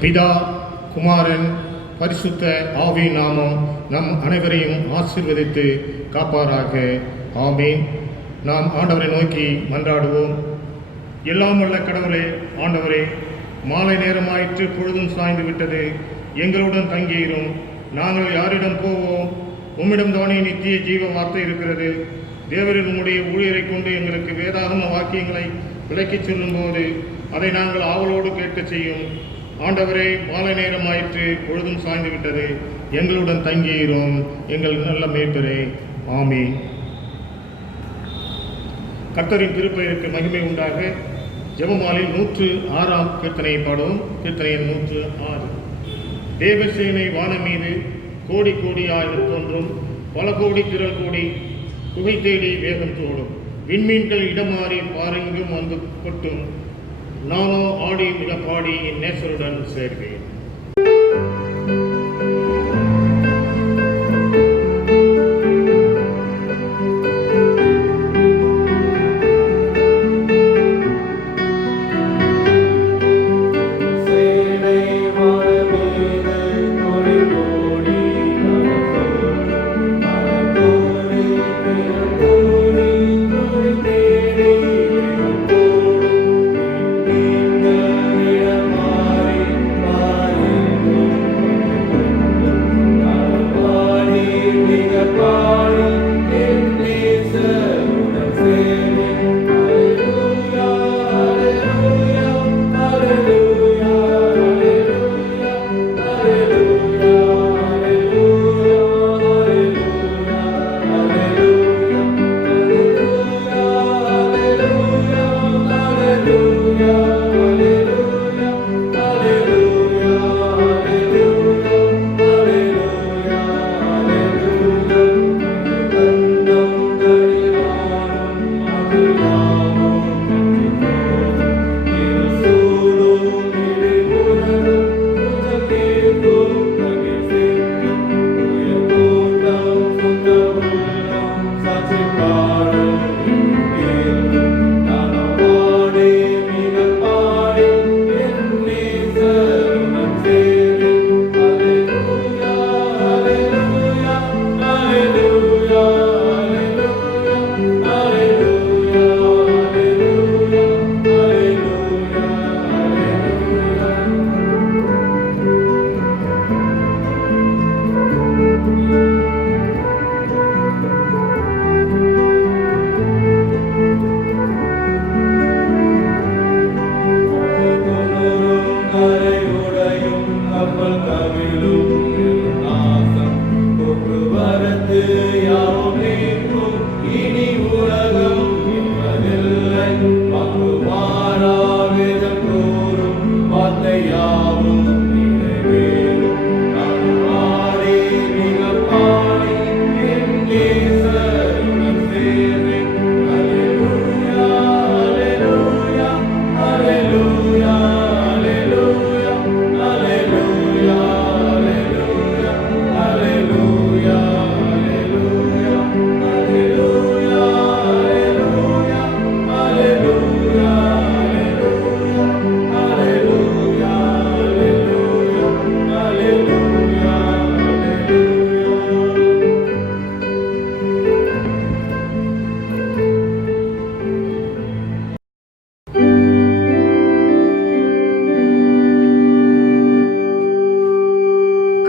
பிதா, குமாரன், பரிசுத்த ஆவி நாமம் நம் அனைவரையும் ஆசீர்வதித்து காப்பாராக. ஆமீன். நாம் ஆண்டவரை நோக்கி மன்றாடுவோம். எல்லாம் வல்ல கடவுளே, ஆண்டவரே, மாலை நேரமாயிற்று, பொழுதும் சாய்ந்து விட்டது. எங்களுடன் தங்கியிரும். நாங்கள் யாரிடம் போவோம்? உம்மிடம் தானே நித்திய ஜீவ வார்த்தை இருக்கிறது. தேவரின் உம்முடைய ஊழியரை கொண்டு எங்களுக்கு வேதாகம வாக்கியங்களை விளக்கிச் சொல்லும்போது அதை நாங்கள் ஆவலோடு கேட்க செய்யும். ஆண்டவரே, மாலை நேரமாயிற்று, பொழுதும் சாய்ந்து விட்டது. எங்களுடன் தங்கியிரும். எங்கள் நல்ல மேய்ப்பரே. ஆமீன். கர்த்தரின் திருப்பெயருக்கு மகிமை உண்டாக. ஜெபமாலில் 106ஆம் கீர்த்தனையை பாடுவோம். கீர்த்தனை 106. தேவசேனை வானம் மீது கோடி கோடியாயிரம் தோன்றும், பல கோடி திரள் கூடி குகை தேடி வேகம் தோடும். விண்மீன்கள் இடமாறி பாரெங்கும் வந்து கொட்டும். நானோ ஆடி மிக பாடி என் நேசருடன் சேர்வேன்.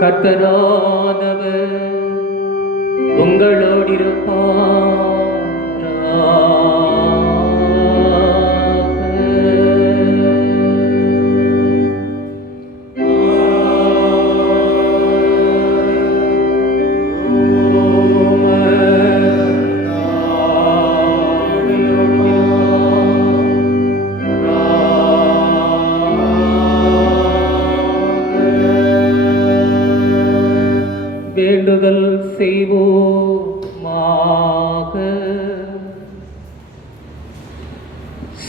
கர்த்தரானவர் வேண்டுதல் செய்வோமாக.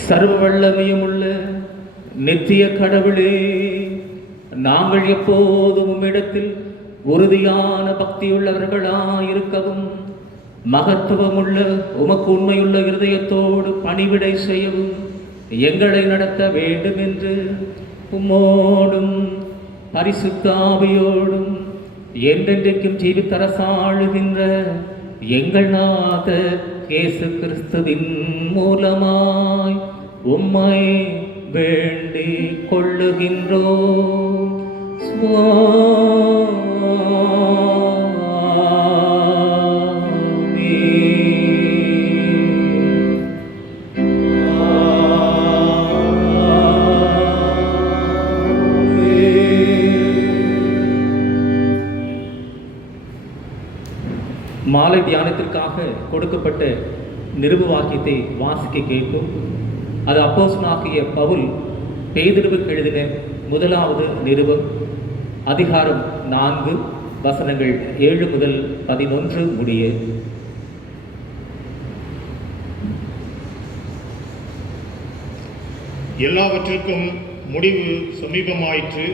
சர்வ வல்லமையும் உள்ள நித்திய கடவுளே, நாங்கள் எப்போதும் உம்மிடத்தில் உறுதியான பக்தியுள்ளவர்களாயிருக்கவும், மகத்துவமுள்ள உமக்கு உண்மையுள்ள இருதயத்தோடு பணிவிடை செய்யவும் எங்களை நடத்த வேண்டும் என்று உம்மோடும் பரிசுத்த ஆவியோடும் என்றென்றைக்கும் ஜீவித்தரசாளுகின்ற எங்கள் நாதர் இயேசு கிறிஸ்துவின் மூலமாய் உம்மை வேண்டிக் கொள்ளுகின்றோம். மாலை தியானத்திற்காக கொடுக்கப்பட்ட நிருப வாக்கியத்தை வாசிக்க கேட்கும். அது அப்போஸ்தலனாகிய பவுல் பேதுருவுக்கு எழுதின முதலாவது நிருபம், அதிகாரம் 4, வசனங்கள் 7 முதல் 11 முடிய. எல்லாவற்றிற்கும் முடிவு சமீபமாயிற்று.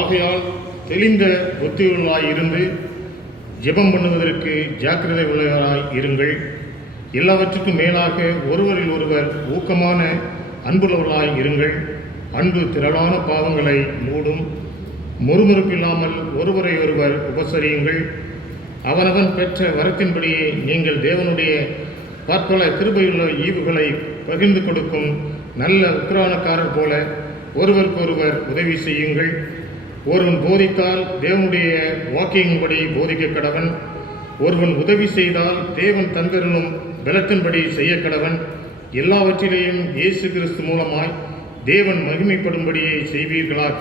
ஆகையால் தெளிந்த புத்தியுள்ளவர்களாய் இருந்து ஜெபம் பண்ணுவதற்கு ஜாக்கிரதை உள்ளவராய் இருங்கள். எல்லாவற்றுக்கும் மேலாக ஒருவரில் ஒருவர் ஊக்கமான அன்புள்ளவர்களாய் இருங்கள். அன்பு திரளான பாவங்களை மூடும். முறுமுறுப்பில்லாமல் ஒருவரை ஒருவர் உபசரியுங்கள். அவனவன் பெற்ற வரத்தின்படியே நீங்கள் தேவனுடைய பற்பல கிருபையுள்ள ஈவுகளை பகிர்ந்து கொடுக்கும் நல்ல உக்கிரானக்காரர் போல ஒருவருக்கொருவர் உதவி செய்யுங்கள். ஒருவன் போதித்தால் தேவனுடைய வாக்கியங்களின்படி போதிக்க கடவன். ஒருவன் உதவி செய்தால் தேவன் தந்தருளும் பலத்தின்படி செய்ய கடவன். எல்லாவற்றிலேயும் இயேசு கிறிஸ்து மூலமாய் தேவன் மகிமைப்படும்படியே செய்வீர்களாக.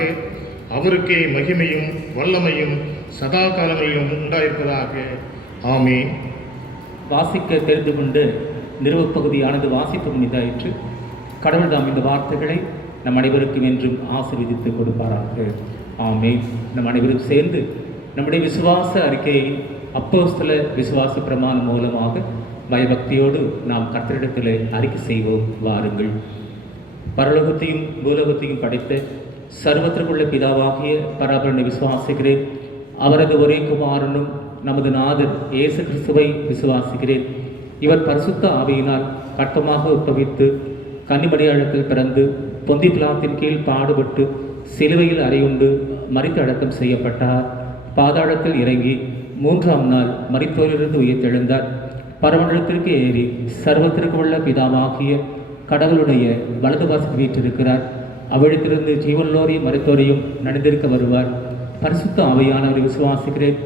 அவருக்கே மகிமையும் வல்லமையும் சதா காலங்களிலும் உண்டாயிருப்பதாக. ஆமென். வாசிக்க தெரிந்து கொண்டு நிறுவப்பகுதியானது வாசிப்பு முனிதாயிற்று. கடவுள் தாம் இந்த வார்த்தைகளை நம் அனைவருக்கும் என்றும் ஆசீர்வதித்து கொடுப்பாராக. ஆமென். நம் அனைவரும் சேர்ந்து நம்முடைய விசுவாச அறிக்கையை அப்போஸ்தல விசுவாச பிரமாணம் மூலமாக பயபக்தியோடு நாம் கர்த்தரிடத்தில் அறிக்கை செய்வோம். வாருங்கள். பரலோகத்தையும் பூலோகத்தையும் படைத்த சர்வத்திற்குள்ள பிதாவாகிய பராபரனை விசுவாசிக்கிறேன். அவரது ஒரே குமாரனும் நமது நாதர் இயேசு கிறிஸ்துவை விசுவாசிக்கிறேன். இவர் பரிசுத்த ஆவியினால் கட்டமாக உட்பவித்து கன்னிமரியாளத்தில் பிறந்து பொந்தி பிலாத்தின் கீழ் பாடுபட்டு சிலுவையில் அறையுண்டு மரித்து அடக்கம் செய்யப்பட்டார். பாதாளத்தில் இறங்கி 3ஆம் நாள் மரித்தோரிலிருந்து உயிர்த்தெழுந்தார். பரமண்டலத்திற்கு ஏறி சர்வத்திற்கு உள்ள பிதாவாகிய கடவுளுடைய வலது வாசல் வீற்றிருக்கிறார். அவ்விடத்திலிருந்து ஜீவனோரையும் மரித்தோரையும் நடந்திருக்க வருவார். பரிசுத்த ஆவியானவரை விசுவாசிக்கிறேன்.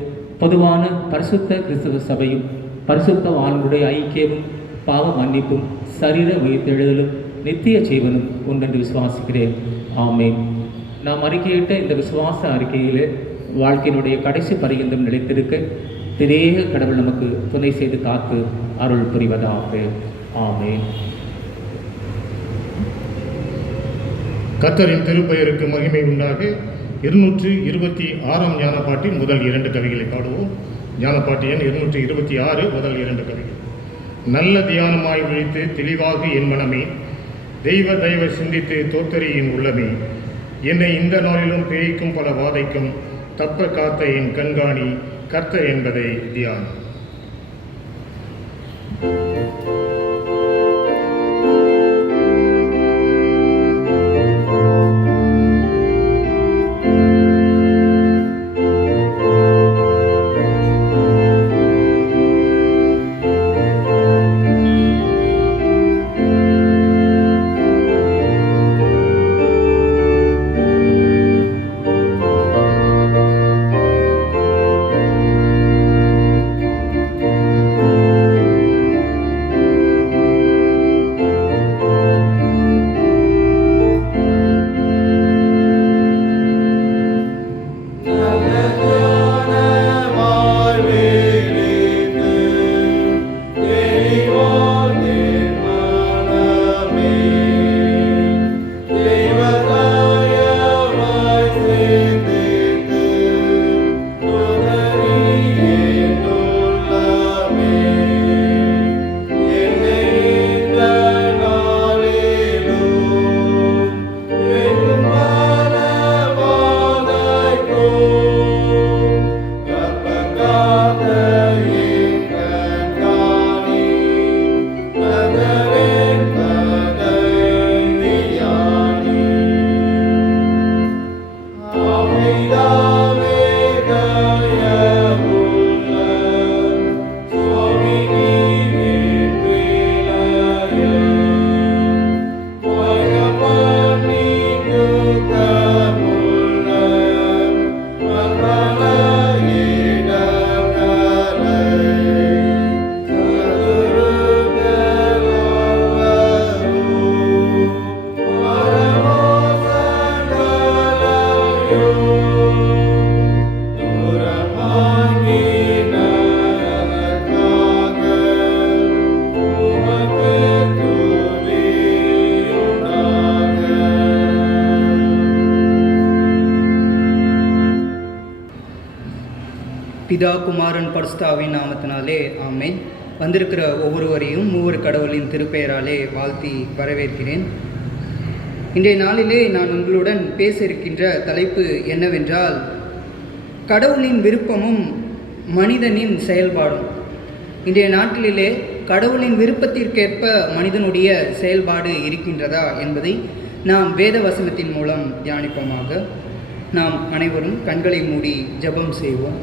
பொதுவான பரிசுத்த கிறிஸ்தவ சபையும் பரிசுத்த வாழ்வுடைய ஐக்கியமும் பாவ மன்னிப்பும் சரீர உயிர்த்தெழுதலும் நித்திய ஜீவனும் உண்டென்று விசுவாசிக்கிறேன். ஆமென். நாம் அறிக்கையிட்ட இந்த விசுவாச அறிக்கையிலே வாழ்க்கையினுடைய கடைசி பரியந்தம் நிலைத்திருக்க திரேக கடவுள் நமக்கு துணை செய்து காத்து அருள் புரிவதாக. ஆமென். கர்த்தரின் திருப்பெயருக்கு மகிமை உண்டாக 226ஆம் ஞானப்பாட்டின் முதல் 2 கவிகளை பாடுவோம். ஞானப்பாட்டு எண் 226 முதல் 2 கவிகள். நல்ல தியானமாய் விழித்து தெளிவாக என் மனமே, தெய்வ தெய்வ சிந்தித்து தோத்தரி என் உள்ளமே, என்னை இந்த நாளிலும் பிழைக்கும் பல வாதைக்கும் தப்ப காத்த என் கண்காணி கர்த்தர் என்பதை தியானம். பிதா குமாரன் பரிசுத்தாவின் நாமத்தினாலே ஆமென். வந்திருக்கிற ஒவ்வொருவரையும் மூவர் கடவுளின் திருப்பெயராலே வாழ்த்தி வரவேற்கிறேன். இன்றைய நாளிலே நான் உங்களுடன் பேச இருக்கின்ற தலைப்பு என்னவென்றால், கடவுளின் விருப்பமும் மனிதனின் செயல்பாடும். இன்றைய நாட்களிலே கடவுளின் விருப்பத்திற்கேற்ப மனிதனுடைய செயல்பாடு இருக்கின்றதா என்பதை நாம் வேத வசனத்தின் மூலம் தியானிப்போமாக. நாம் அனைவரும் கண்களை மூடி ஜெபம் செய்வோம்.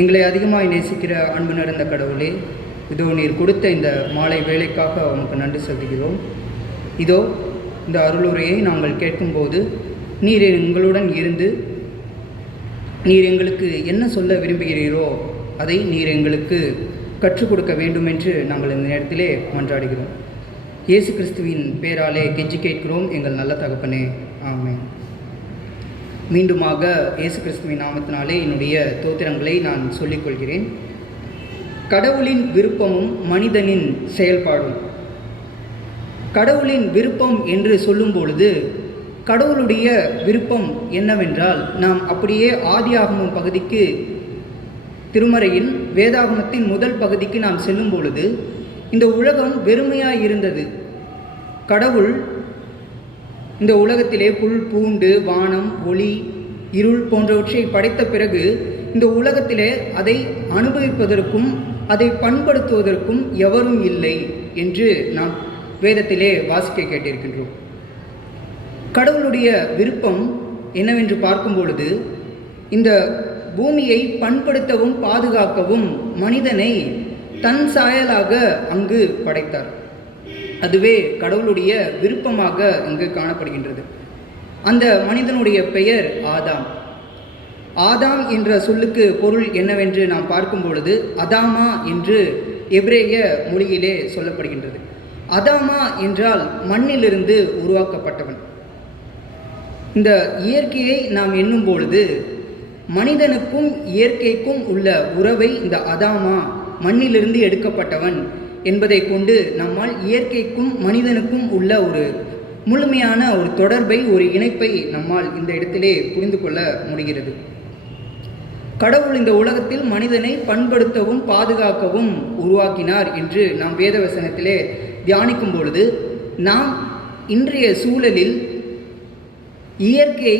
எங்களை அதிகமாய் நேசிக்கிற அன்பு நிறைந்த கடவுளே, இதோ நீர் கொடுத்த இந்த மாலை வேலைக்காக உமக்கு நன்றி செலுத்துகிறோம். இதோ இந்த அருளுரையை நாங்கள் கேட்கும்போது நீர் எங்களுடன் இருந்து நீர் எங்களுக்கு என்ன சொல்ல விரும்புகிறீரோ அதை நீர் எங்களுக்கு கற்றுக் கொடுக்க வேண்டும் என்று நாங்கள் இந்த நேரத்திலே மன்றாடுகிறோம். இயேசு கிறிஸ்துவின் பேராலே கெஞ்சி கேட்கிறோம் எங்கள் நல்ல தகப்பனே, ஆமென். மீண்டுமாக இயேசு கிறிஸ்துவின் நாமத்தினாலே என்னுடைய தோத்திரங்களை நான் சொல்லிக்கொள்கிறேன். கடவுளின் விருப்பமும் மனிதனின் செயல்பாடும். கடவுளின் விருப்பம் என்று சொல்லும் பொழுது கடவுளுடைய விருப்பம் என்னவென்றால், நாம் அப்படியே ஆதியாகமம் பகுதிக்கு, திருமறையில் வேதாகமத்தின் முதல் பகுதிக்கு நாம் செல்லும் பொழுது இந்த உலகம் வெறுமையாக இருந்தது. கடவுள் இந்த உலகத்திலே புல் பூண்டு வானம் ஒளி இருள் போன்றவற்றை படைத்த பிறகு இந்த உலகத்திலே அதை அனுபவிப்பதற்கும் அதை பண்படுத்துவதற்கும் எவரும் இல்லை என்று நாம் வேதத்திலே வாசிக்க கேட்டிருக்கின்றோம். கடவுளுடைய விருப்பம் என்னவென்று பார்க்கும் பொழுது, இந்த பூமியை பண்படுத்தவும் பாதுகாக்கவும் மனிதனை தன் சாயலாக அங்கு படைத்தார். அதுவே கடவுளுடைய விருப்பமாக இங்கு காணப்படுகின்றது. அந்த மனிதனுடைய பெயர் ஆதாம். ஆதாம் என்ற சொல்லுக்கு பொருள் என்னவென்று நாம் பார்க்கும் பொழுது அதாமா என்று எபிரேய மொழியிலே சொல்லப்படுகின்றது. அதாமா என்றால் மண்ணிலிருந்து உருவாக்கப்பட்டவன். இந்த இயற்கையை நாம் எண்ணும் பொழுது மனிதனுக்கும் இயற்கைக்கும் உள்ள உறவை இந்த அதாமா மண்ணிலிருந்து எடுக்கப்பட்டவன் என்பதை கொண்டு நம்மால் இயற்கைக்கும் மனிதனுக்கும் உள்ள ஒரு முழுமையான ஒரு தொடர்பை, ஒரு இணைப்பை நம்மால் இந்த இடத்திலே புரிந்து கொள்ள முடிகிறது. கடவுள் இந்த உலகத்தில் மனிதனை பண்படுத்தவும் பாதுகாக்கவும் உருவாக்கினார் என்று நாம் வேதவசனத்திலே தியானிக்கும் பொழுது, நாம் இன்றைய சூழலில் இயற்கையை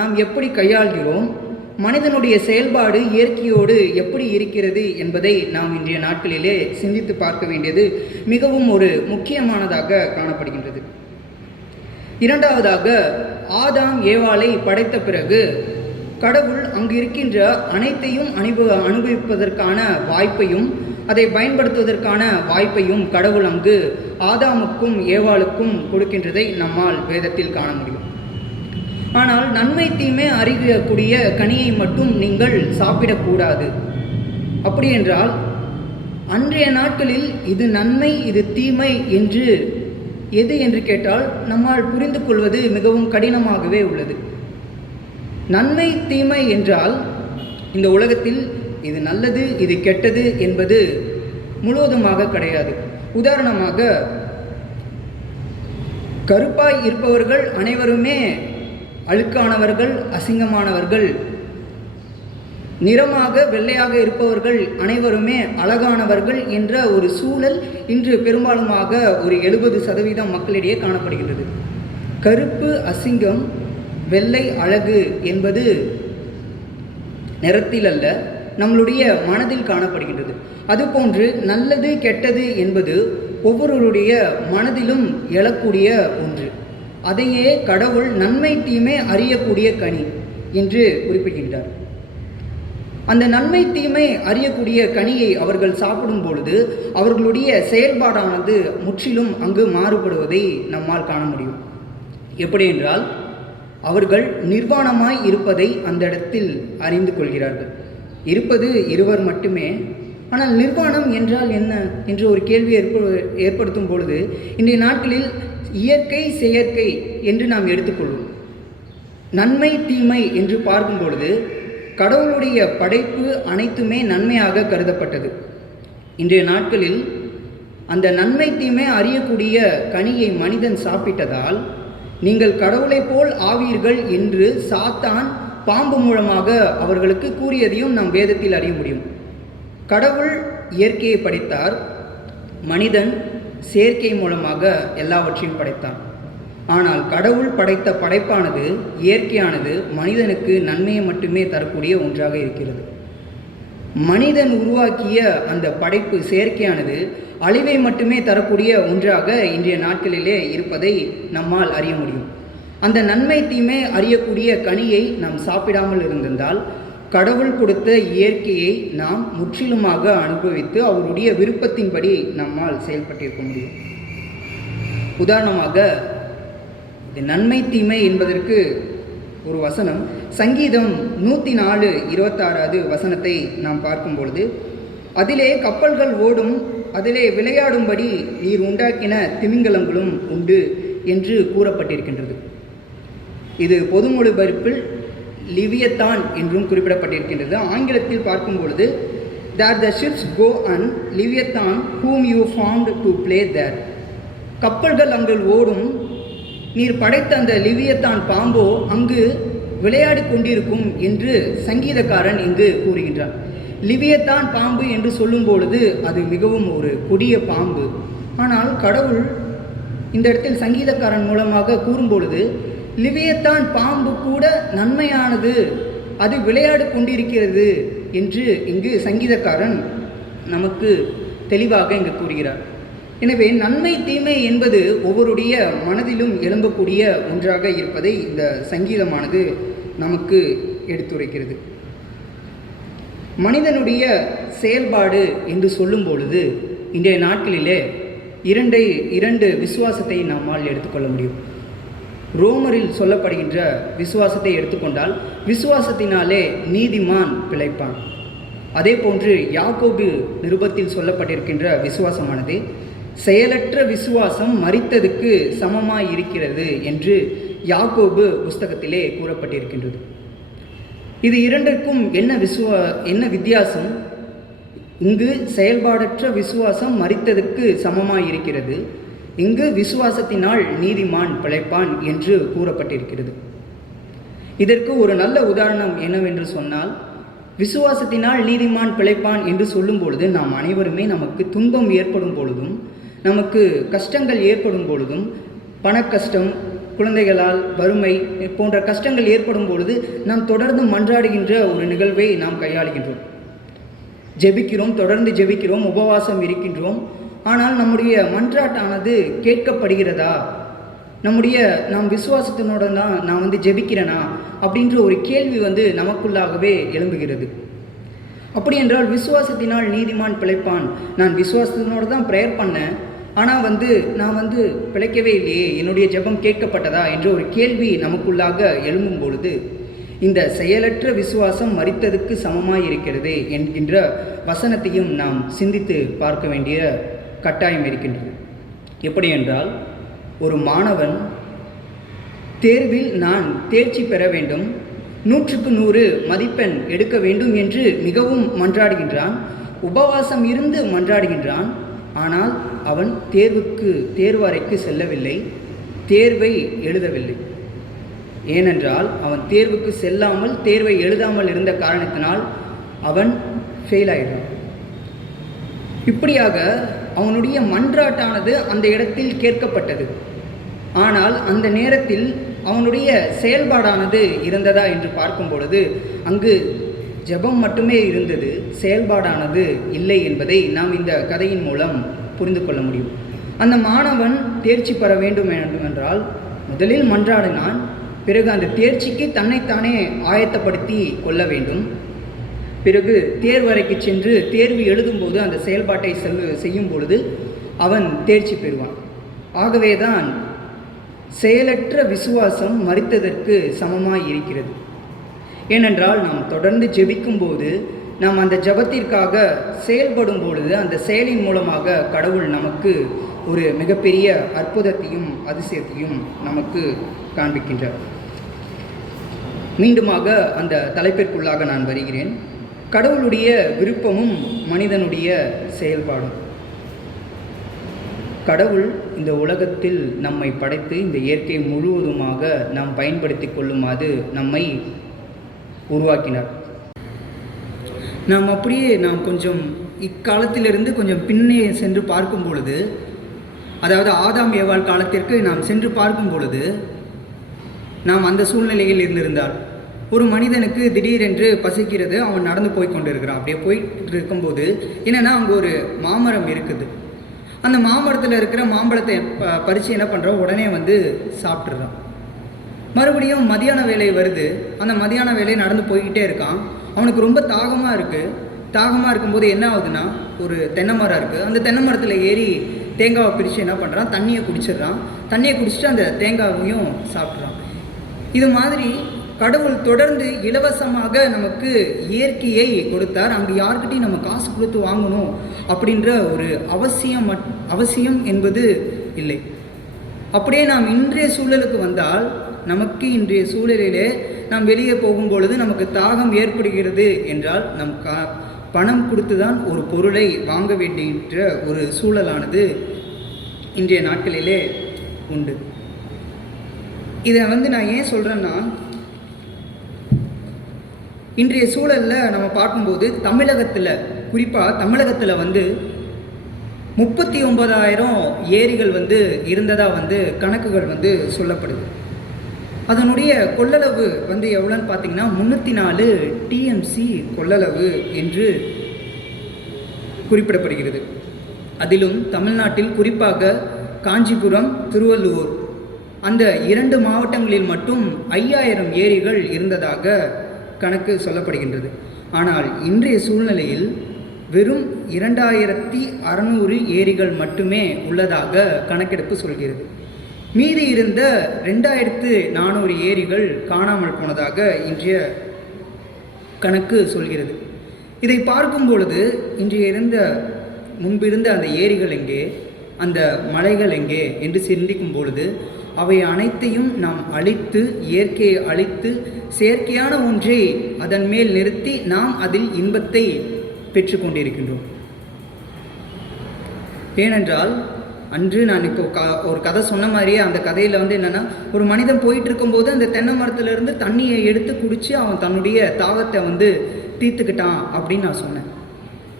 நாம் எப்படி கையாள்கிறோம், மனிதனுடைய செயல்பாடு இயற்கையோடு எப்படி இருக்கிறது என்பதை நாம் இன்றைய நாட்களிலே சிந்தித்து பார்க்க வேண்டியது மிகவும் ஒரு முக்கியமானதாக காணப்படுகின்றது. இரண்டாவதாக, ஆதாம் ஏவாளை படைத்த பிறகு கடவுள் அங்கு இருக்கின்ற அனைத்தையும் அனுபவிப்பதற்கான வாய்ப்பையும் அதை பயன்படுத்துவதற்கான வாய்ப்பையும் கடவுள் அங்கு ஆதாமுக்கும் ஏவாளுக்கும் கொடுக்கின்றதை நம்மால் வேதத்தில் காண முடியும். ஆனால் நன்மை தீமை அறியக்கூடிய கனியை மட்டும் நீங்கள் சாப்பிடக்கூடாது. அப்படி என்றால் அன்றைய நாட்களில் இது நன்மை இது தீமை என்று எது என்று கேட்டால் நம்மால் புரிந்து கொள்வது மிகவும் கடினமாகவே உள்ளது. நன்மை தீமை என்றால் இந்த உலகத்தில் இது நல்லது இது கெட்டது என்பது முழுவதுமாக கிடையாது. உதாரணமாக, கருப்பாய் இருப்பவர்கள் அனைவருமே அழுக்கானவர்கள், அசிங்கமானவர்கள். நிறமாக வெள்ளையாக இருப்பவர்கள் அனைவருமே அழகானவர்கள் என்ற ஒரு சூழல் இன்று பெரும்பாலுமாக ஒரு 70% மக்களிடையே காணப்படுகின்றது. கருப்பு அசிங்கம், வெள்ளை அழகு என்பது நிறத்தில் அல்ல, நம்மளுடைய மனதில் காணப்படுகின்றது. அதுபோன்று நல்லது கெட்டது என்பது ஒவ்வொருவருடைய மனதிலும் எழக்கூடிய ஒன்று. அதையே கடவுள் நன்மை தீமை அறியக்கூடிய கனி என்று குறிப்பிடுகின்றார். அந்த நன்மை தீமை அறியக்கூடிய கனியை அவர்கள் சாப்பிடும் பொழுது அவர்களுடைய செயல்பாடானது முற்றிலும் அங்கு மாறுபடுவதை நம்மால் காண முடியும். எப்படி என்றால், அவர்கள் நிர்வாணமாய் இருப்பதை அந்த இடத்தில் அறிந்து கொள்கிறார்கள். இருப்பது இருவர் மட்டுமே. ஆனால் நிர்வாணம் என்றால் என்ன என்று ஒரு கேள்வி ஏற்படுத்தும் பொழுது இன்றைய நாட்களில் இயற்கை செயற்கை என்று நாம் எடுத்துக்கொள்வோம். நன்மை தீமை என்று பார்க்கும் பொழுது கடவுளுடைய படைப்பு அனைத்துமே நன்மையாக கருதப்பட்டது. இன்றைய நாட்களில் அந்த நன்மை தீமை அறியக்கூடிய கனியை மனிதன் சாப்பிட்டதால் நீங்கள் கடவுளைப் போல் ஆவீர்கள் என்று சாத்தான் பாம்பு மூலமாக அவர்களுக்கு கூறியதையும் நாம் வேதத்தில் அறிய முடியும். கடவுள் இயற்கையை படைத்தார், மனிதன் செயற்கை மூலமாக எல்லாவற்றையும் படைத்தான். ஆனால் கடவுள் படைத்த படைப்பானது, இயற்கையானது மனிதனுக்கு நன்மையை மட்டுமே தரக்கூடிய ஒன்றாக இருக்கிறது. மனிதன் உருவாக்கிய அந்த படைப்பு செயற்கையானது அழிவை மட்டுமே தரக்கூடிய ஒன்றாக இன்றைய நாட்களிலே இருப்பதை நம்மால் அறிய முடியும். அந்த நன்மை தீமை அறியக்கூடிய கனியை நாம் சாப்பிடாமல் இருந்திருந்தால் கடவுள் கொடுத்த இயற்கையை நாம் முற்றிலுமாக அனுபவித்து அவருடைய விருப்பத்தின்படி நம்மால் செயல்பட்டிருக்க முடியும். உதாரணமாக இது நன்மை தீமை என்பதற்கு ஒரு வசனம், சங்கீதம் 104:26 வசனத்தை நாம் பார்க்கும் பொழுது, அதிலே கப்பல்கள் ஓடும், அதிலே விளையாடும்படி நீர் உண்டாக்கின திமிங்கலங்களும் உண்டு என்று கூறப்பட்டிருக்கின்றது. இது பொது மொழிபெயர்ப்பில் லிவியத்தான் என்றும் குறிப்பிடப்பட்டிருக்கின்றது. ஆங்கிலத்தில் பார்க்கும் பொழுது, that the ships go and Leviathan whom you formed to play there. கப்பல்கள் அங்கு ஓடும், நீர் படைத்த அந்த லிவியத்தான் பாம்போ அங்கு விளையாடி கொண்டிருக்கும் என்று சங்கீதக்காரன் இங்கு கூறுகின்றான். லிவியத்தான் பாம்பு என்று சொல்லும் பொழுது அது மிகவும் ஒரு கொடிய பாம்பு. ஆனால் கடவுள் இந்த இடத்தில் சங்கீதக்காரன் மூலமாக கூறும்பொழுது, லிவியத்தான் பாம்பு கூட நன்மையானது, அது விளையாடி கொண்டிருக்கிறது என்று இங்கு சங்கீதக்காரன் நமக்கு தெளிவாக இங்கு கூறுகிறார். எனவே நன்மை தீமை என்பது ஒவ்வொருடைய மனதிலும் எழும்பக்கூடிய ஒன்றாக இருப்பதை இந்த சங்கீதமானது நமக்கு எடுத்துரைக்கிறது. மனிதனுடைய செயல்பாடு என்று சொல்லும் பொழுது இன்றைய நாட்களிலே இரண்டு விசுவாசத்தை நம்மால் எடுத்துக்கொள்ள முடியும். ரோமரில் சொல்லப்படுகின்ற விசுவாசத்தை எடுத்துக்கொண்டால் விசுவாசத்தினாலே நீதிமான் பிழைப்பான். அதே போன்று யாக்கோபு நிருபத்தில் சொல்லப்பட்டிருக்கின்ற விசுவாசமானது செயலற்ற விசுவாசம் மரித்ததுக்கு சமமாய் இருக்கிறது என்று யாக்கோபு புஸ்தகத்திலே கூறப்பட்டிருக்கின்றது. இது இரண்டிற்கும் என்ன வித்தியாசம்? இங்கு செயல்பாடற்ற விசுவாசம் மரித்ததற்கு சமமாய் இருக்கிறது, இங்கு விசுவாசத்தினால் நீதிமான் பிழைப்பான் என்று கூறப்பட்டிருக்கிறது. இதற்கு ஒரு நல்ல உதாரணம் என்னவென்று சொன்னால், விசுவாசத்தினால் நீதிமான் பிழைப்பான் என்று சொல்லும் பொழுது நாம் அனைவருமே நமக்கு துன்பம் ஏற்படும் பொழுதும், நமக்கு கஷ்டங்கள் ஏற்படும் பொழுதும், பணக்கஷ்டம், குழந்தைகளால் வறுமை போன்ற கஷ்டங்கள் ஏற்படும் பொழுது நாம் தொடர்ந்து மன்றாடுகின்ற ஒரு நிகழ்வை நாம் கையாளுகின்றோம். ஜெபிக்கிறோம், தொடர்ந்து ஜெபிக்கிறோம், உபவாசம் இருக்கின்றோம். ஆனால் நம்முடைய மன்றாட்டானது கேட்கப்படுகிறதா? நாம் விசுவாசத்தினோட தான் நான் ஜெபிக்கிறேனா அப்படின்ற ஒரு கேள்வி நமக்குள்ளாகவே எழும்புகிறது. அப்படி என்றால் விசுவாசத்தினால் நீதிமான் பிழைப்பான், நான் விசுவாசத்தினோடு தான் ப்ரேயர் பண்ணேன், ஆனால் நான் பிழைக்கவே இல்லையே, என்னுடைய ஜெபம் கேட்கப்பட்டதா என்ற ஒரு கேள்வி நமக்குள்ளாக எழும்பும் பொழுது இந்த செயலற்ற விசுவாசம் மரித்ததுக்கு சமமாய் இருக்கிறது என்கின்ற வசனத்தையும் நாம் சிந்தித்து பார்க்க வேண்டிய கட்டாயம் இருக்கின்றது. எப்படி என்றால், ஒரு மாணவன் தேர்வில் நான் தேர்ச்சி பெற வேண்டும், 100க்கு 100 மதிப்பெண் எடுக்க வேண்டும் என்று மிகவும் மன்றாடுகின்றான், உபவாசம் இருந்து மன்றாடுகின்றான். ஆனால் அவன் தேர்வு அறைக்கு செல்லவில்லை, தேர்வை எழுதவில்லை. ஏனென்றால் அவன் தேர்வுக்கு செல்லாமல் தேர்வை எழுதாமல் இருந்த காரணத்தினால் அவன் ஃபெயில் ஆகிடுறான். இப்படியாக அவனுடைய மன்றாட்டானது அந்த இடத்தில் கேட்கப்பட்டது. ஆனால் அந்த நேரத்தில் அவனுடைய செயல்பாடானது இருந்ததா என்று பார்க்கும் பொழுது அங்கு ஜெபம் மட்டுமே இருந்தது, செயல்பாடானது இல்லை என்பதை நாம் இந்த கதையின் மூலம் புரிந்து கொள்ள முடியும். அந்த மாணவன் தேர்ச்சி பெற வேண்டும் என்றால் முதலில் மன்றாடினான், பிறகு அந்த தேர்ச்சிக்கு தன்னைத்தானே ஆயத்தப்படுத்தி கொள்ள வேண்டும். பிறகு தேர்வறைக்கு சென்று தேர்வு எழுதும்போது அந்த செயல்பாட்டை செய்யும் பொழுது அவன் தேர்ச்சி பெறுவான். ஆகவேதான் செயலற்ற விசுவாசம் மரித்ததற்கு சமமாய் இருக்கிறது. ஏனென்றால் நாம் தொடர்ந்து ஜெபிக்கும்போது, நாம் அந்த ஜெபத்திற்காக செயல்படும் பொழுது அந்த செயலின் மூலமாக கடவுள் நமக்கு ஒரு மிகப்பெரிய அற்புதத்தையும் அதிசயத்தையும் நமக்கு காண்பிக்கின்றார். மீண்டுமாக அந்த தலைப்பிற்குள்ளாக நான் வருகிறேன். கடவுளுடைய விருப்பமும் மனிதனுடைய செயல்பாடும். கடவுள் இந்த உலகத்தில் நம்மை படைத்து இந்த இயற்கை முழுவதுமாக நாம் பயன்படுத்தி கொள்ளுமாறு நம்மை உருவாக்கினார். நாம் கொஞ்சம் இக்காலத்திலிருந்து கொஞ்சம் பின்னே சென்று பார்க்கும் பொழுது, அதாவது ஆதாம் ஏவாள் காலத்திற்கு நாம் சென்று பார்க்கும் பொழுது, நாம் அந்த சூழ்நிலையில் இருந்திருந்தால் ஒரு மனிதனுக்கு திடீரென்று பசிக்கிறது, அவன் நடந்து போய் கொண்டு இருக்கிறான். அப்படியே போயிட்டு இருக்கும்போது என்னென்னா அங்கே ஒரு மாமரம் இருக்குது. அந்த மாமரத்தில் இருக்கிற மாம்பழத்தை பறித்து என்ன பண்ணுறோம், உடனே வந்து சாப்பிட்றான். மறுபடியும் மதியான வேலை வருது. அந்த மதியான வேலையை நடந்து போய்கிட்டே இருக்கான். அவனுக்கு ரொம்ப தாகமாக இருக்குது. தாகமாக இருக்கும்போது என்ன ஆகுதுன்னா, ஒரு தென்னை மரம் இருக்குது. அந்த தென்னை மரத்தில் ஏறி தேங்காவை பிரித்து என்ன பண்ணுறான், தண்ணியை குடிச்சிடுறான். தண்ணியை குடிச்சிட்டு அந்த தேங்காவையும் சாப்பிட்றான். இது மாதிரி கடவுள் தொடர்ந்து இலவசமாக நமக்கு இயற்கையை கொடுத்தார். அங்கே யார்கிட்டையும் நம்ம காசு கொடுத்து வாங்கணும் அப்படின்ற ஒரு அவசியம் என்பது இல்லை. அப்படியே நாம் இன்றைய சூழலுக்கு வந்தால், நமக்கு இன்றைய சூழலிலே நாம் வெளியே போகும்பொழுது நமக்கு தாகம் ஏற்படுகிறது என்றால் நம் பணம் கொடுத்து தான் ஒரு பொருளை வாங்க வேண்டிய ஒரு சூழலானது இன்றைய நாட்களிலே உண்டு. இதை வந்து நான் ஏன் சொல்கிறேன்னா, இன்றைய சூழலில் நம்ம பார்க்கும்போது குறிப்பாக தமிழகத்தில் வந்து 39,000 ஏரிகள் வந்து இருந்ததாக வந்து கணக்குகள் வந்து சொல்லப்படுது. அதனுடைய கொள்ளளவு வந்து எவ்வளோன்னு பார்த்தீங்கன்னா 304 TMC கொள்ளளவு என்று குறிப்பிடப்படுகிறது. அதிலும் தமிழ்நாட்டில் குறிப்பாக காஞ்சிபுரம், திருவள்ளூர் அந்த 2 மாவட்டங்களில் மட்டும் 5000 ஏரிகள் இருந்ததாக கணக்கு சொல்லப்படுகின்றது. ஆனால் இன்றைய சூழ்நிலையில் வெறும் 2600 ஏரிகள் மட்டுமே உள்ளதாக கணக்கெடுப்பு சொல்கிறது. மீதி இருந்த 2400 ஏரிகள் காணாமல் போனதாக இன்றைய கணக்கு சொல்கிறது. இதை பார்க்கும் பொழுது முன்பிருந்த அந்த ஏரிகள் எங்கே, அந்த மலைகள் எங்கே என்று சிந்திக்கும் பொழுது அவை அனைத்தையும் நாம் அழித்து, இயற்கையை அழித்து, செயற்கையான ஒன்றை அதன் மேல் நிறுத்தி நாம் அதில் இன்பத்தை பெற்றுக்கொண்டிருக்கின்றோம். ஏனென்றால் அன்று நான் ஒரு கதை சொன்ன மாதிரியே, அந்த கதையில் வந்து என்னென்னா, ஒரு மனிதன் போயிட்டு இருக்கும்போது அந்த தென்னை மரத்துலேருந்து தண்ணியை எடுத்து குடித்து அவன் தன்னுடைய தாகத்தை வந்து தீர்த்துக்கிட்டான் அப்படின்னு நான் சொன்னேன்.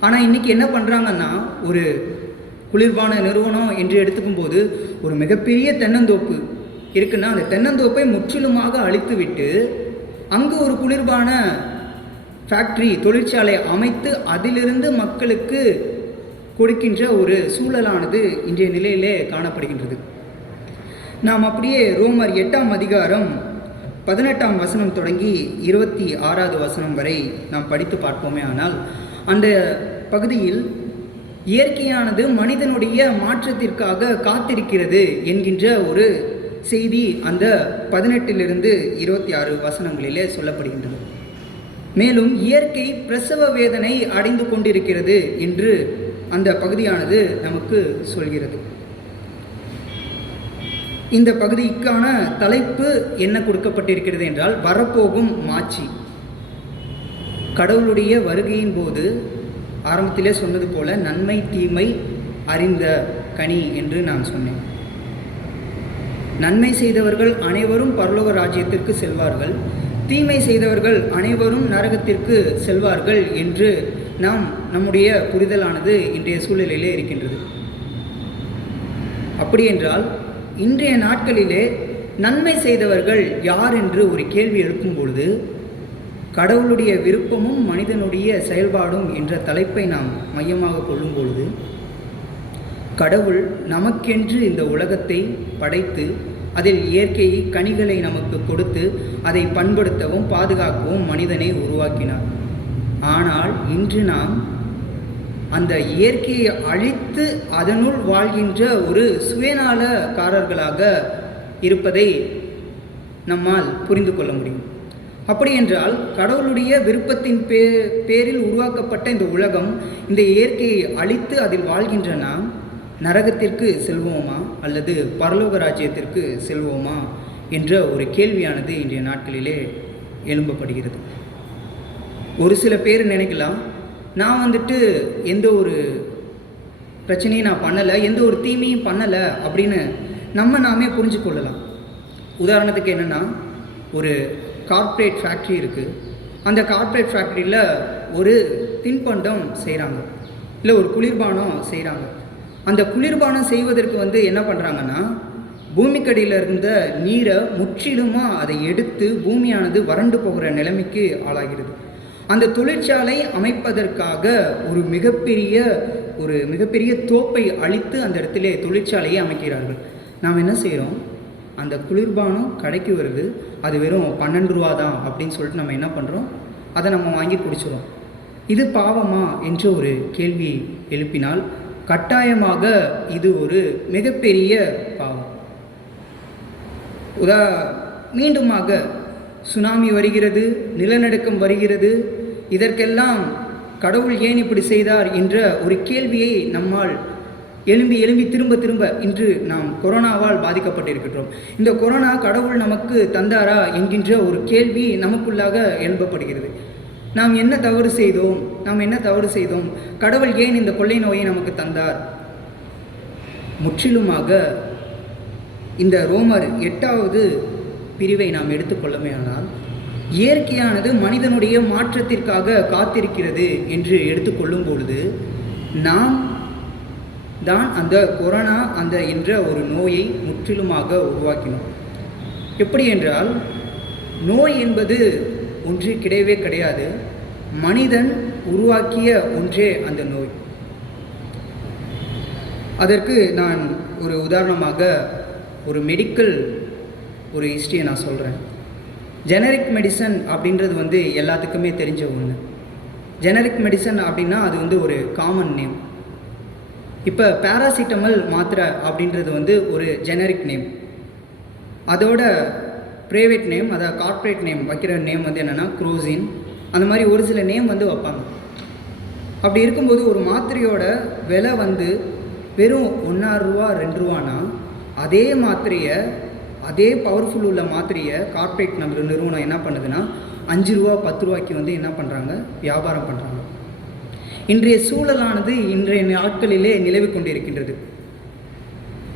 ஆனால் இன்றைக்கி என்ன பண்ணுறாங்கன்னா, ஒரு குளிர்பான நிறுவனம் என்று எடுத்துக்கும் போது ஒரு மிகப்பெரிய தென்னந்தோப்பு இருக்குன்னா, அந்த தென்னந்தோப்பை முற்றிலுமாக அழித்து விட்டு அங்கு ஒரு குளிர்பான ஃபேக்ட்ரி, தொழிற்சாலை அமைத்து அதிலிருந்து மக்களுக்கு கொடுக்கின்ற ஒரு சூழலானது இன்றைய நிலையிலே காணப்படுகின்றது. நாம் அப்படியே ரோமர் 8ஆம் அதிகாரம் 18ஆம் வசனம் தொடங்கி 26வது வசனம் வரை நாம் படித்து பார்ப்போமே. ஆனால் அந்த பகுதியில் இயற்கையானது மனிதனுடைய மாற்றத்திற்காக காத்திருக்கிறது என்கின்ற ஒரு செய்தி அந்த 18லிருந்து 26 வசனங்களிலே சொல்லப்படுகின்றது. மேலும் இயற்கை பிரசவ வேதனை அடைந்து கொண்டிருக்கிறது என்று அந்த பகுதியானது நமக்கு சொல்கிறது. இந்த பகுதிக்கான தலைப்பு என்ன கொடுக்கப்பட்டிருக்கிறது என்றால், வரப்போகும் மாட்சி. கடவுளுடைய வருகையின் போது ஆரம்பத்திலே சொன்னது போல நன்மை தீமை அறிந்த கனி என்று நான் சொன்னேன். நன்மை செய்தவர்கள் அனைவரும் பரலோக ராஜ்யத்திற்கு செல்வார்கள், தீமை செய்தவர்கள் அனைவரும் நரகத்திற்கு செல்வார்கள் என்று நம்முடைய புரிதலானது இன்றைய சூழலிலே இருக்கின்றது. அப்படி என்றால் இன்றைய நாட்களிலே நன்மை செய்தவர்கள் யார் என்று ஒரு கேள்வி எழுப்பும் பொழுது, கடவுளுடைய விருப்பமும் மனிதனுடைய செயல்பாடும் என்ற தலைப்பை நாம் மையமாக கொள்ளும் பொழுது, கடவுள் நமக்கென்று இந்த உலகத்தை படைத்து அதில் இயற்கை கனிகளை நமக்கு கொடுத்து அதை பண்படுத்தவும் பாதுகாக்கவும் மனிதனை உருவாக்கினார். ஆனால் இன்று நாம் அந்த இயற்கையை அழித்து அதனுள் வாழ்கின்ற ஒரு சுயநலக்காரர்களாக இருப்பதை நம்மால் புரிந்து கொள்ள முடியும். அப்படி என்றால் கடவுளுடைய விருப்பத்தின் பேரில் உருவாக்கப்பட்ட இந்த உலகம், இந்த இயற்கையை அழித்து அதில் வாழ்கின்ற நாம் நரகத்திற்கு செல்வோமா அல்லது பரலோக ராஜ்யத்திற்கு செல்வோமா என்ற ஒரு கேள்வியானது இன்றைய நாட்களிலே எழும்பப்படுகிறது. ஒரு சில பேர் நினைக்கலாம், நான் எந்த ஒரு பிரச்சனையும் நான் பண்ணலை, எந்த ஒரு தீமையும் பண்ணலை அப்படின்னு நாமே புரிஞ்சு கொள்ளலாம். உதாரணத்துக்கு என்னென்னா, ஒரு கார்ப்பரேட் ஃபேக்ட்ரி இருக்குது. அந்த கார்ப்பரேட் ஃபேக்ட்ரியில் ஒரு தின்பண்டம் செய்கிறாங்க, இல்லை ஒரு குளிர்பானம் செய்கிறாங்க. அந்த குளிர்பானம் செய்வதற்கு என்ன பண்ணுறாங்கன்னா, பூமிக்கடியில் இருந்த நீரை முற்றிலுமாக அதை எடுத்து பூமியானது வறண்டு போகிற நிலைமைக்கு ஆளாகிறது. அந்த தொழிற்சாலை அமைப்பதற்காக ஒரு மிகப்பெரிய தோப்பை அழித்து அந்த இடத்துல தொழிற்சாலையை அமைக்கிறார்கள். நாம் என்ன செய்கிறோம், அந்த குளிர்பானம் கடைக்கு வருது, அது வெறும் 12 ரூபா தான் அப்படின்னு சொல்லிட்டு நம்ம என்ன பண்ணுறோம், அதை நம்ம வாங்கி குடிச்சிடும். இது பாவமா என்று ஒரு கேள்வி எழுப்பினால் கட்டாயமாக இது ஒரு மிகப்பெரிய பாவம். மீண்டுமாக சுனாமி வருகிறது, நிலநடுக்கம் வருகிறது. இதற்கெல்லாம் கடவுள் ஏன் இப்படி செய்தார் என்ற ஒரு கேள்வியை நம்மால் எழும்பி திரும்ப இன்று நாம் கொரோனாவால் பாதிக்கப்பட்டிருக்கிறோம். இந்த கொரோனா கடவுள் நமக்கு தந்தாரா என்கின்ற ஒரு கேள்வி நமக்குள்ளாக எழுப்பப்படுகிறது. நாம் என்ன தவறு செய்தோம்? கடவுள் ஏன் இந்த கொள்ளை நோயை நமக்கு தந்தார்? முற்றிலுமாக இந்த ரோமர் 8வது பிரிவை நாம் எடுத்துக்கொள்ளமேயானால், இயற்கையானது மனிதனுடைய மாற்றத்திற்காக காத்திருக்கிறது என்று எடுத்துக்கொள்ளும் பொழுது நாம் தான் அந்த கொரோனா என்ற ஒரு நோயை முற்றிலுமாக உருவாக்கினோம். எப்படி என்றால், நோய் என்பது ஒன்று கிடையவே கிடையாது, மனிதன் உருவாக்கிய ஒன்றே அந்த நோய். அதற்கு நான் ஒரு உதாரணமாக ஒரு மெடிக்கல் ஒரு ஹிஸ்ட்ரியை நான் சொல்கிறேன். ஜெனரிக் மெடிசன் அப்படின்றது எல்லாத்துக்குமே தெரிஞ்ச ஒன்று. ஜெனரிக் மெடிசன் அப்படின்னா அது ஒரு காமன் நேம். இப்போ பேராசிட்டமல் மாத்திரை அப்படின்றது ஒரு ஜெனரிக் நேம். அதோட ப்ரைவேட் நேம், அதாவது கார்ப்பரேட் நேம் வைக்கிற நேம் என்னென்னா குரோசின், அந்த மாதிரி ஒரு சில நேம் வைப்பாங்க. அப்படி இருக்கும்போது ஒரு மாத்திரையோட விலை வெறும் 1.5 ரூபா 2 ரூபானா, அதே மாத்திரையை, அதே பவர்ஃபுல் உள்ள மாத்திரையை கார்ப்பரேட் நிறுவனம் என்ன பண்ணுதுன்னா 5 ரூபா 10 ரூபாய்க்கு என்ன பண்ணுறாங்க, வியாபாரம் பண்ணுறாங்க. இன்றைய சூழலானது இன்றைய நாட்களிலே நிலவி கொண்டிருக்கின்றது.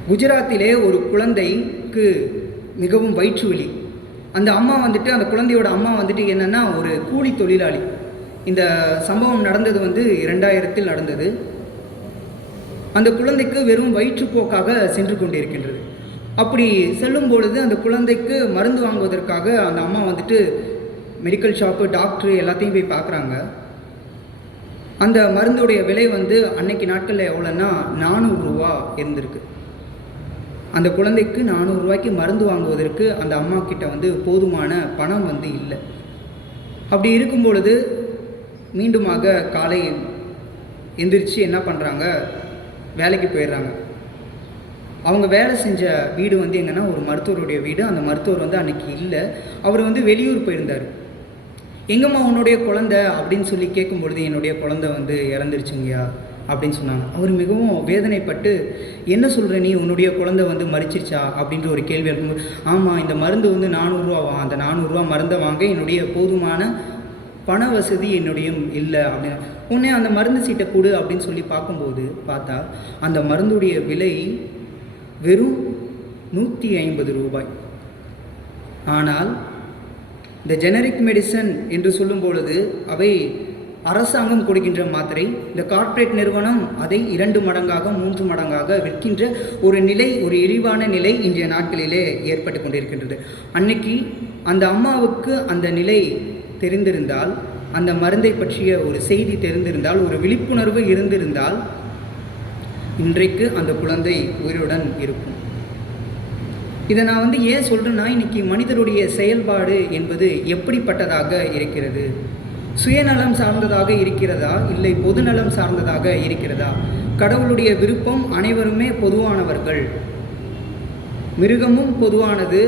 குஜராத்திலே ஒரு குழந்தைக்கு மிகவும் வயிற்று வலி. அந்த அம்மா அந்த குழந்தையோட அம்மா என்னென்னா ஒரு கூலி தொழிலாளி. இந்த சம்பவம் நடந்தது 2000 நடந்தது. அந்த குழந்தைக்கு வெறும் வயிற்றுப்போக்காக சென்று கொண்டிருக்கின்றது. அப்படி செல்லும் பொழுது அந்த குழந்தைக்கு மருந்து வாங்குவதற்காக அந்த அம்மா மெடிக்கல் ஷாப்பு, டாக்டரு எல்லாத்தையும் போய் பார்க்குறாங்க. அந்த மருந்துடைய விலை அன்னைக்கு நாட்களில் எவ்வளோன்னா 400 ரூபா இருந்திருக்கு. அந்த குழந்தைக்கு 400 ரூபாய்க்கு மருந்து வாங்குவதற்கு அந்த அம்மா கிட்ட போதுமான பணம் இல்லை. அப்படி இருக்கும் பொழுது மீண்டுமாக காலை எந்திரிச்சு என்ன பண்ணுறாங்க, வேலைக்கு போயிடுறாங்க. அவங்க வேலை செஞ்ச வீடு எங்கன்னா ஒரு மருத்துவருடைய வீடு. அந்த மருத்துவர் அன்னைக்கு இல்லை, அவர் வெளியூர் போயிருந்தார். எங்கம்மா உன்னுடைய குழந்தை அப்படின்னு சொல்லி கேட்கும் பொழுது, என்னுடைய குழந்தை இறந்துருச்சுங்கய்யா அப்படின்னு சொன்னாங்க. அவர் மிகவும் வேதனைப்பட்டு, என்ன சொல்கிற நீ, உன்னுடைய குழந்தை மரிச்சிருச்சா அப்படின்ற ஒரு கேள்வி இருக்கும்போது, ஆமாம், இந்த மருந்து 400 ரூபாவா, அந்த 400 ரூபா மருந்தை வாங்க என்னுடைய போதுமான பண வசதி என்னுடைய இல்லை அப்படின்னு. உடனே அந்த மருந்து சீட்டை கொடு அப்படின்னு சொல்லி பார்த்தா அந்த மருந்துடைய விலை வெறும் 150 ரூபாய். ஆனால் இந்த ஜெனரிக் மெடிசன் என்று சொல்லும் பொழுது அவை அரசாங்கம் கொடுக்கின்ற மாத்திரை, இந்த கார்ப்பரேட் நிறுவனம் அதை 2 மடங்காக 3 மடங்காக விற்கின்ற ஒரு நிலை, ஒரு இழிவான நிலை இன்றைய நாட்களிலே ஏற்பட்டு கொண்டிருக்கின்றது. அன்னைக்கு அந்த அம்மாவுக்கு அந்த நிலை தெரிந்திருந்தால், அந்த மருந்தை பற்றிய ஒரு செய்தி தெரிந்திருந்தால், ஒரு விழிப்புணர்வு இருந்திருந்தால், இன்றைக்கு அந்த குழந்தை உயிருடன் இருக்கும். இதை நான் ஏன் சொல்கிறேன்னா, இன்றைக்கி மனிதருடைய செயல்பாடு என்பது எப்படிப்பட்டதாக இருக்கிறது? சுயநலம் சார்ந்ததாக இருக்கிறதா, இல்லை பொதுநலம் சார்ந்ததாக இருக்கிறதா? கடவுளுடைய விருப்பம் அனைவருமே பொதுவானவர்கள், மிருகமும் பொதுவானது,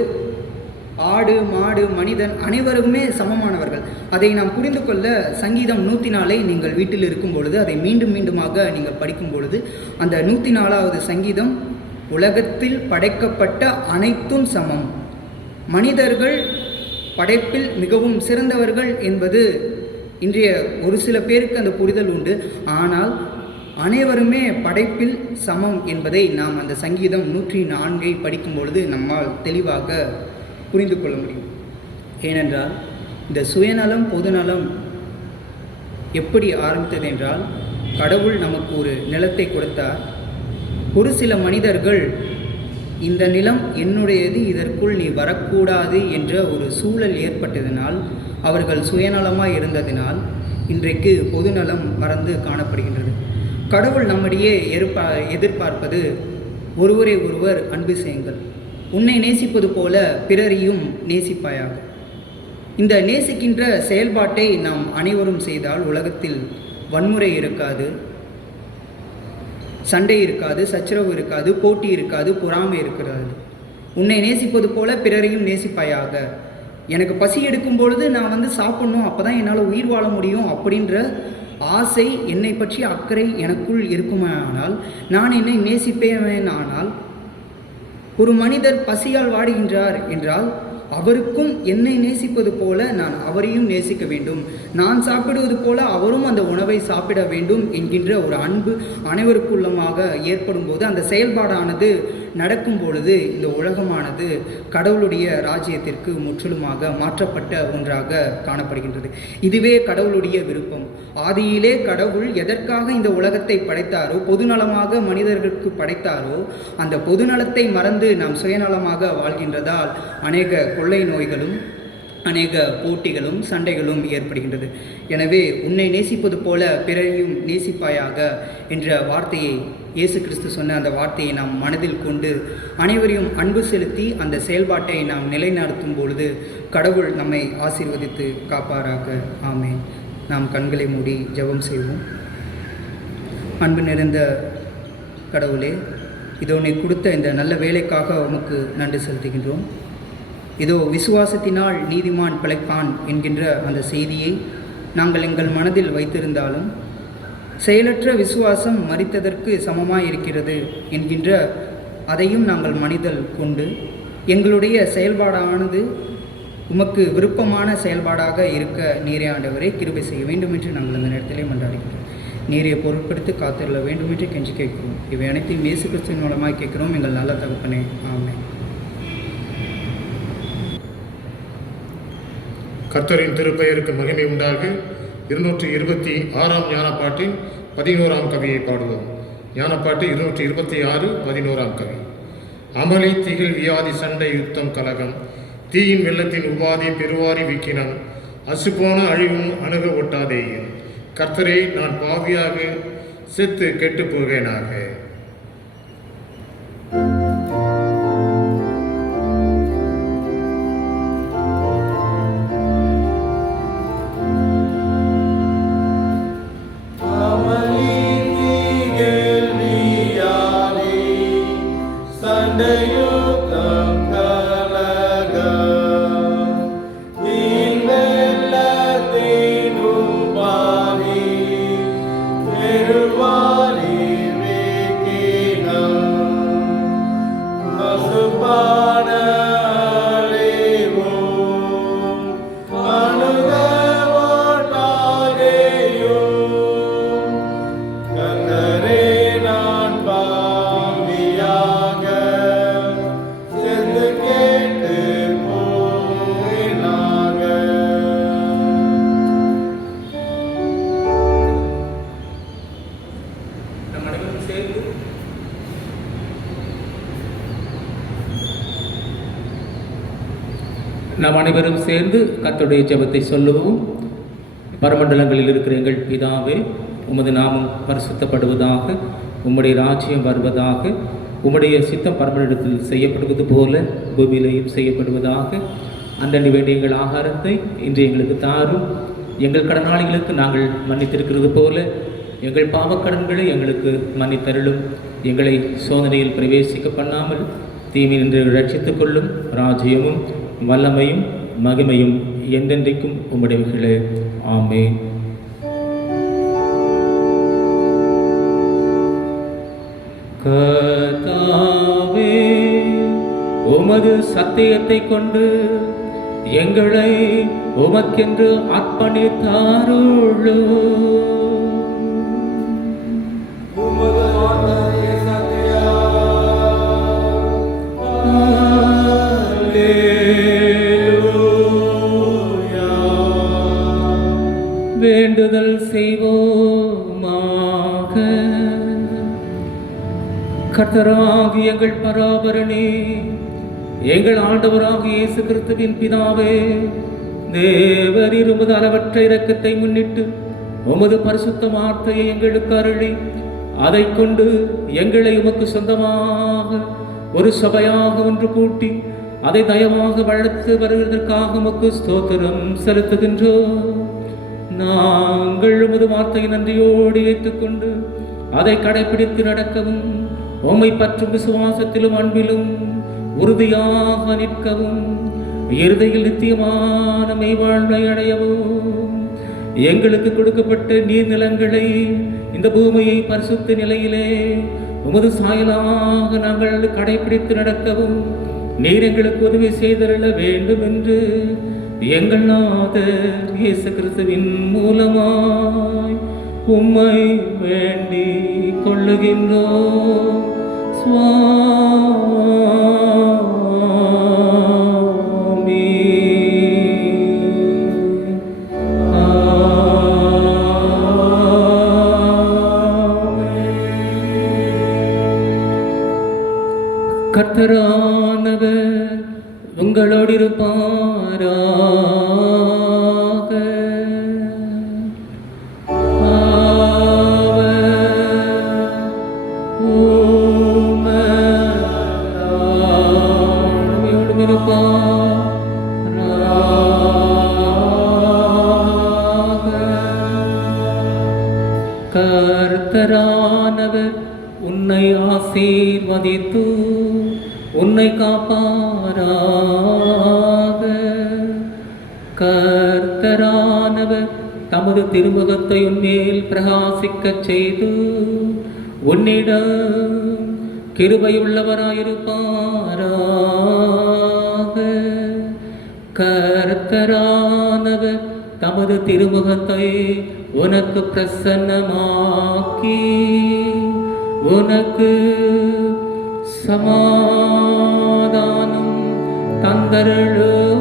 ஆடு மாடு மனிதன் அனைவருமே சமமானவர்கள். அதை நாம் புரிந்து கொள்ள சங்கீதம் 104 நீங்கள் வீட்டில் இருக்கும் பொழுது அதை மீண்டுமாக நீங்கள் படிக்கும் பொழுது, அந்த 104வது சங்கீதம், உலகத்தில் படைக்கப்பட்ட அனைத்தும் சமம், மனிதர்கள் படைப்பில் மிகவும் சிறந்தவர்கள் என்பது இன்றைய ஒரு சில பேருக்கு அந்த புரிதல் உண்டு. ஆனால் அனைவருமே படைப்பில் சமம் என்பதை நாம் அந்த சங்கீதம் 104 படிக்கும் பொழுது நம்மால் தெளிவாக புரிந்து கொள்ள முடியும். ஏனென்றால் இந்த சுயநலம் பொதுநலம் எப்படி ஆரம்பித்தது என்றால், கடவுள் நமக்கு ஒரு நிலத்தை கொடுத்தார். ஒரு சில மனிதர்கள் இந்த நிலம் என்னுடையது, இதற்குள் நீ வரக்கூடாது என்ற ஒரு சூழல் ஏற்பட்டதினால், அவர்கள் சுயநலமாக இருந்ததினால் இன்றைக்கு பொதுநலம் மறந்து காணப்படுகின்றது. கடவுள் நம்மிடையே எதிர்பார்ப்பது ஒருவரை ஒருவர் அன்பு செய்யுங்கள், உன்னை நேசிப்பது போல பிறரையும் நேசிப்பாயாக. இந்த நேசிக்கின்ற செயல்பாட்டை நாம் அனைவரும் செய்தால் உலகத்தில் வன்முறை இருக்காது, சண்டை இருக்காது, சச்சரவு இருக்காது, போட்டி இருக்காது, பொறாமை இருக்கிறது. உன்னை நேசிப்பது போல பிறரையும் நேசிப்பாயாக. எனக்கு பசி எடுக்கும் பொழுது நான் சாப்பிட்ணும், அப்போ தான் என்னால் உயிர் வாழ முடியும் அப்படின்ற ஆசை, என்னை பற்றி அக்கறை எனக்குள் இருக்குமானால், நான் என்னை நேசிப்பேன். ஆனால் ஒரு மனிதர் பசியால் வாடுகின்றார் என்றால் அவருக்கும் என்னை நேசிப்பது போல நான் அவரையும் நேசிக்க வேண்டும், நான் சாப்பிடுவது போல அவரும் அந்த உணவை சாப்பிட வேண்டும் என்கின்ற ஒரு அன்பு அனைவருக்குள்ளமாக ஏற்படும் போது, அந்த செயல்பாடானது நடக்கும் பொழுது இந்த உலகமானது கடவுளுடைய ராஜ்யத்திற்கு முற்றிலுமாக மாற்றப்பட்ட ஒன்றாக காணப்படுகின்றது. இதுவே கடவுளுடைய விருப்பம். ஆதியிலே கடவுள் எதற்காக இந்த உலகத்தை படைத்தாரோ, பொதுநலமாக மனிதர்களுக்கு படைத்தாரோ, அந்த பொதுநலத்தை மறந்து நாம் சுயநலமாக வாழ்கின்றதால் அநேக கொள்ளை நோய்களும் அநேக போட்டிகளும் சண்டைகளும் ஏற்படுகின்றது. எனவே உன்னை நேசிப்பது போல பிறரையும் நேசிப்பாயாக என்ற வார்த்தையை, இயேசு கிறிஸ்து சொன்ன அந்த வார்த்தையை நாம் மனதில் கொண்டு அனைவரையும் அன்பு செலுத்தி அந்த செயல்பாட்டை நாம் நிலைநாட்டும் பொழுது கடவுள் நம்மை ஆசீர்வதித்து காப்பாராக. ஆமென். நாம் கண்களை மூடி ஜெபம் செய்வோம். அன்பு நிறைந்த கடவுளே, இதோ நீ கொடுத்த இந்த நல்ல வேலைக்காக உமக்கு நன்றி செலுத்துகின்றோம். இதோ விசுவாசத்தினால் நீதிமான் பிழைப்பான் என்கின்ற அந்த செய்தியை நாங்கள் எங்கள் மனதில் வைத்திருந்தாலும், செயலற்ற விசுவாசம் மரித்ததற்கு சமமாய் இருக்கிறது என்கின்ற அதையும் நாங்கள் மனதில் கொண்டு எங்களுடைய செயல்பாடானது உமக்கு விருப்பமான செயல்பாடாக இருக்க நீரே ஆண்டவரை கிருபை செய்ய வேண்டும் என்று நாங்கள் அந்த நேரத்திலே மன்றாடுகிறோம். நீரை பொருட்படுத்தி காத்திருள்ள வேண்டும் என்று கெஞ்சி கேட்கிறோம். இவை அனைத்தையும் இயேசு கிறிஸ்துவின் மூலமாக கேட்கிறோம் எங்கள் நல்ல தகப்பனே. ஆமென். கர்த்தரின் திருப்பெயருக்கு மகிமை உண்டாக. 226 ஞானப்பாட்டின் 11ஆம் கவியை பாடுவோம். ஞானப்பாட்டு 226 11ஆம் கவி. அமளி திகில் வியாதி சண்டை யுத்தம் கலகம், தீயின் வெள்ளத்தின் உபாதி பெருவாரி விக்கினம், அசுபோன அழிவும் அணுக ஒட்டாதேயும். கர்த்தரை நான் பாவியாக செத்து கெட்டு போவேனாக. நாம் அனைவரும் சேர்ந்து கர்த்தருடைய ஜெபத்தை சொல்லுவோம். பரமண்டலங்களில் இருக்கிற எங்கள் பிதாவே, உமது நாமம் பரிசுத்தப்படுவதாக, உம்முடைய ராஜ்யம் வருவதாக, உம்முடைய சித்தம் பரமண்டலத்தில் செய்யப்படுவது போல பூமியிலையும் செய்யப்படுவதாக. அன்றி வேண்டிய எங்கள் ஆகாரத்தை இன்று எங்களுக்கு தாரும். எங்கள் கடனாளிகளுக்கு நாங்கள் மன்னித்திருக்கிறது போல எங்கள் பாவக்கடன்களை எங்களுக்கு மன்னித்தருளும். எங்களை சோதனையில் பிரவேசிக்க பண்ணாமல் தீமை நின்று ரட்சித்துக் கொள்ளும். ராஜ்யமும் வல்லமையும் மகிமையும் என்றென்றைக்கும் உம்முடையவைகளே. ஆமென். கர்த்தாவே, உமது சத்தியத்தை கொண்டு எங்களை உமக்கென்று அர்ப்பணித்தாருள்ளோம். Alleluia. கர்த்தராகி எங்கள் பராபரனே, எங்கள் ஆண்டவராகிய இயேசு கிறிஸ்துவின் பிதாவே, தேவரீர் உமது அளவற்ற இரக்கத்தை முன்னிட்டு உமது பரிசுத்த வார்த்தையை எங்களுக்கு அருளி அதை கொண்டு எங்களை உமக்கு சொந்தமாக ஒரு சபையாக ஒன்று கூட்டி அதை தயவாக வளர்த்து வருவதற்காக உமக்கு ஸ்தோத்திரம் செலுத்துகின்றோம். நாங்கள் உமது வார்த்தையை நன்றியோடு ஏற்றுக்கொண்டு அதை கடைபிடித்து நடக்கவும், உம்மை பற்றும் விசுவாசத்திலும் அன்பிலும் உறுதியாக நிற்கவும், இறுதியில் நித்தியமான மெய்வாழ்வை அடையவும் எங்களுக்கு கொடுக்கப்பட்ட நீர்நிலங்களை, இந்த பூமியை பரிசுத்த நிலையிலே உமது சாயலாக நாங்கள் கடைபிடித்து நடக்கவும் நீர் எங்களுக்கு உதவி செய்தருள வேண்டும் என்று எங்கள் நாதர் இயேசு கிறிஸ்துவின் மூலமாய் உம்மை வேண்டிக் கொள்ளுகின்றோம். கர்த்தரானவர் உங்களோடு இருப்பாராக. கர்த்தரானவர் உன்னை ஆசீர்வதித்து உன்னை காப்பாராக. கர்த்தரானவர் தமது திருமுகத்தை உன்மேல் பிரகாசிக்கச் செய்து உன்னிடம் கிருபையுள்ளவராயிருப்பாராக. கர்த்தரானவர் தமது திருமுகத்தை உனக்கு பிரசன்னமாக்கி உனக்கு சமாதானம் தந்தருளுவாராக.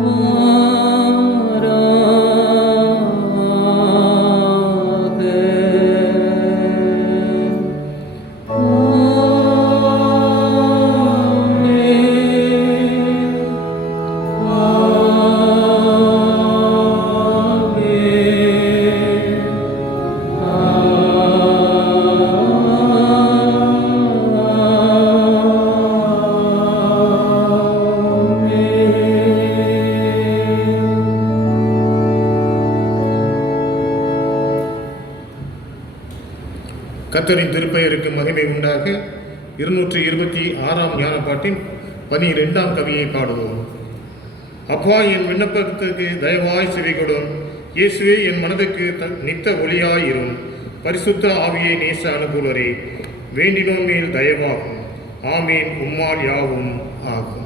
கர்த்தரின் திருப்பெயருக்கு மகிமை உண்டாக. 226ஆம் ஞான பாட்டின் 12ஆம் கவியை பாடுவோம். அப்பா, என் விண்ணப்பத்துக்கு தயவாய் செவிகொடும். இயேசுவே, என் மனதுக்கு நித்த ஒளியாயிரும். பரிசுத்த ஆவியை நேச அனுகூலரே, வேண்டினோம் மேல் தயவாகும். ஆமீன். உம்மால் யாவும் ஆகும்.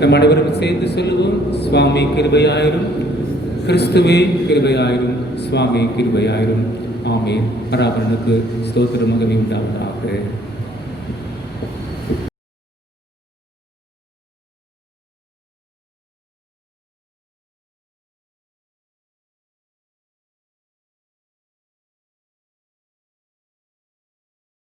நம் அனைவரும் சேர்ந்து சொல்லுவோம். சுவாமி கிருபையாயிரும். கிறிஸ்துவே கிருபையாயிரும். சுவாமி கிருபையாயிரும். ஆமென். பராபரனுக்கு ஸ்தோத்திர மகிமை உண்டாவதாக.